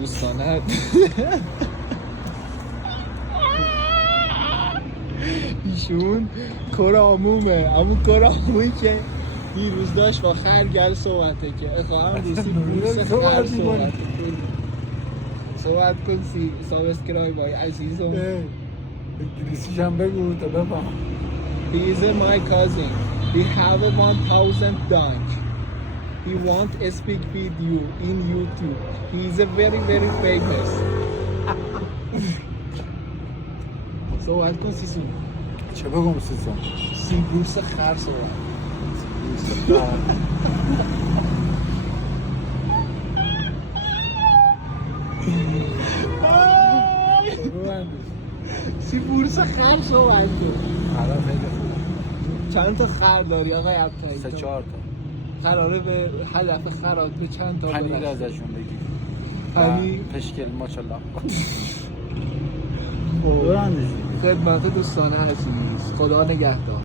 دوستانه ایشون کرامومه، اما کرامومی که دیروز داشت با خرگل صحبته که خواهم دوستی بورس خر صحبت کن سی سابسکرایب های عزیزم. انگلیسیش هم بگو تا بفهم. He is my cousin. We have 1000 donk. He want to speak with you in YouTube. He is a very famous. صحبت کن سیسون. چه بگم سیسون؟ سی بورس خر صحبت. سی بورس خر صحبت کن. الان خیلی خوب. چند تا خر داری آقای عبدالله؟ 3-4 تا. قراره به هدف خرات به چند تا پنیر برسه؟ ازشون بگیر. پنیر پشکل ماشاءالله. خدمت دوستانه عزیز، خدا نگهدار.